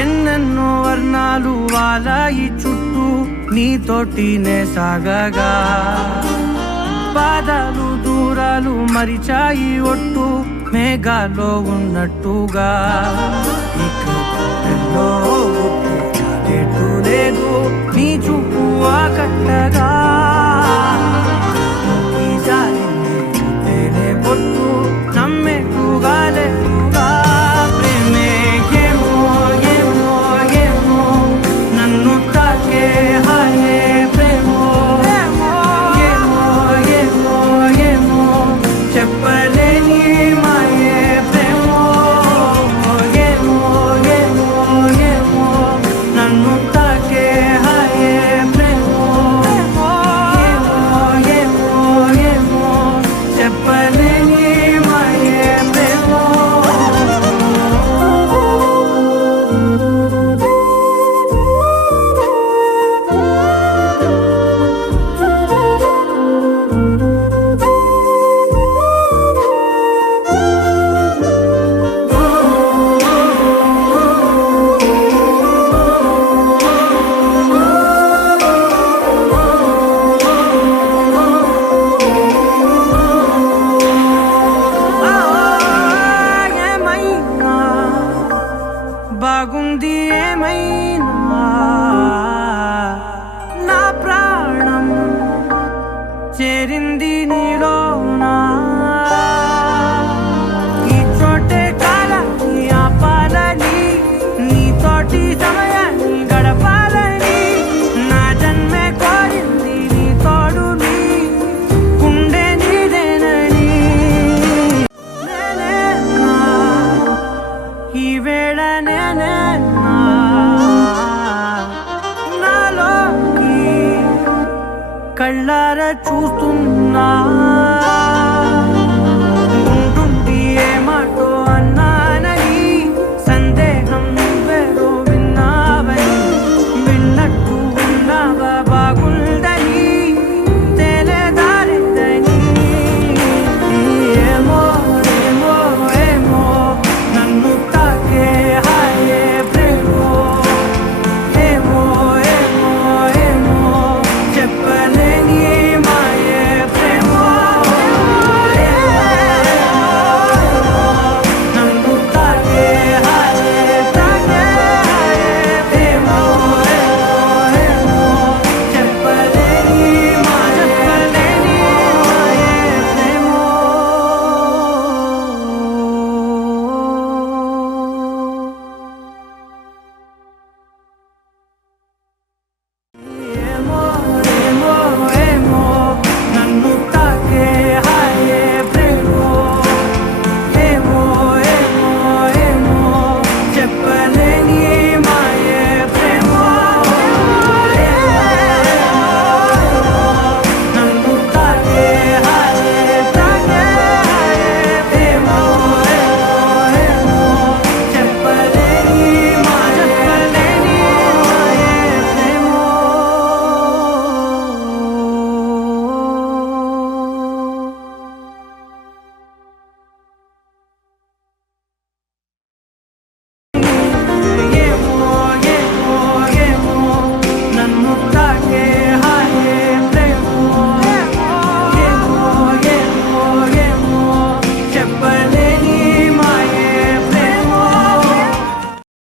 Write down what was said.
ఎన్నెన్నో వర్ణాలు వాలాయి చుట్టూ నీతోటినే సాగగా పాదాలు దూరాలు మరిచాయి ఒట్టు మేఘాలో ఉన్నట్టుగా ఇక గుండెల్లో గుట్టు లేదు నీ చూపు ఆకట్టగా ఈ జాలిని చూస్తేనే పొట్టు నమ్మేట్టుగా లేదుగా ప్రేమే ఏమో ఏమో ఏమో నన్ను తాకే హాయే ప్రేమో ఏమో ఏమో ఏమో చెప్పలేని మాయే ప్రేమో ఏమో ఏమో ఏమో నన్ను తాకే హాయే ప్రేమో ఏమో ఏమో చెప్పలేని మాయే ప్రేమో ఏమైనా బాగుంది ఏమైనా నా ప్రాణం చేరింది నీలోనా ఈ చోటే కాలాన్ని ఆపాలని నీతోటి సమయాన్ని గడపాలని నా జన్మే కోరింది నీ తోడుని గుండె నీదేనని నేనేనా ఈ వేళ నేనేనా నాలోకి కళ్ళారా చూస్తున్నా